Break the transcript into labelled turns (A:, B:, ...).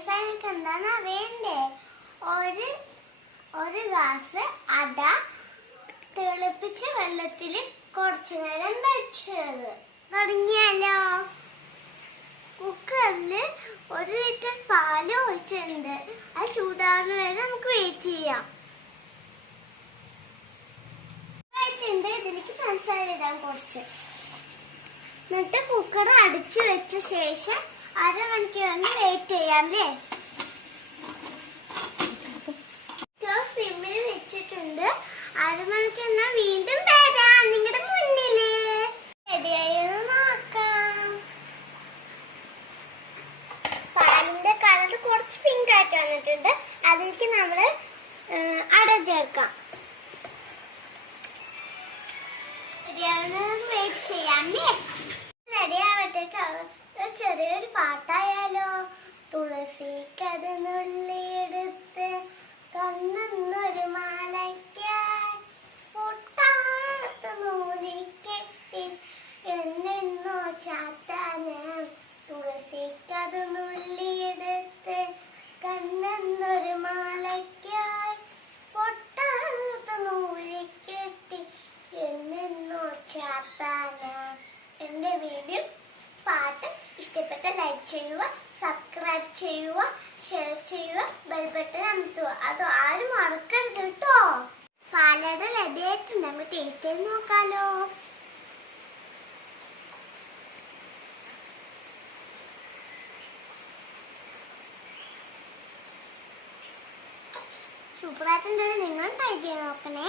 A: പഞ്ചസാരക്ക് എന്താണെന്ന് അറിയണ്ടേ? ഒരു ഒരു ഗ്ലാസ് അട തിളപ്പിച്ച വെള്ളത്തിൽ കുറച്ചു നേരം വെച്ചത്. തുടങ്ങിയാലോ? കുക്കറിൽ ഒരു ലിറ്റർ പാൽ ഒഴിച്ചിട്ടുണ്ട്. അത് ചൂടാവുന്ന വരെ നമുക്ക് വെയിറ്റ് ചെയ്യാം. വെച്ചിട്ടുണ്ട്. ഇതിലേക്ക് പഞ്ചസാര ഇടാം കുറച്ച്. എന്നിട്ട് കുക്കർ അടിച്ചു വെച്ച ശേഷം അരമണിക്കൂർ ഒന്ന് വെയിറ്റ് ചെയ്യാം അല്ലേ സിമ്മിൽ വെച്ചിട്ടുണ്ട്. അരമണിക്കൂർ എന്നാ വീണ്ടും വരാം. നിങ്ങളുടെ മുന്നിൽ. റെഡിയായെന്ന് നോക്കാം. പാലിന്റെ കളർ കുറച്ച് പിങ്ക് ആയിട്ട് വന്നിട്ടുണ്ട്. അതിലേക്ക് നമ്മൾ അട ചേർക്കാം. റെഡിയാവുന്നത് വെയിറ്റ് ചെയ്യാം റെഡി തുളസിക്കത് നുള്ളിയെടുത്ത് കണ്ണൊന്നൊരു മാലയ്ക്കായി പൊട്ടാത്ത നൂലിക്കെട്ടി എന്നെന്നോ ചാത്താന് തുളസിക്കത് നുള്ളിയെടുത്ത് കണ്ണെന്നൊരു മാലയ്ക്കായി പൊട്ടാത്ത നൂലിക്കെട്ടി എന്നെന്നോ ചാത്താന്. എന്റെ വീഡിയോ പാട്ട് ഇഷ്ടപ്പെട്ട ലൈക്ക് ചെയ്യുക സബ്സ്ക്രൈബ് ചെയ്യുക ഷെയർ ചെയ്യുക ബെൽ ബട്ടൺ അമർത്തുക. അത് ആരും മറക്കരുത് കേട്ടോ. പാലട റെഡി ആയിട്ടുണ്ട്. നമുക്ക് ടേസ്റ്റ് ചെയ്ത് നോക്കാലോ. സൂപ്പറായിട്ടുണ്ടെങ്കിൽ നിങ്ങൾ ട്രൈ ചെയ്ത് നോക്കണേ.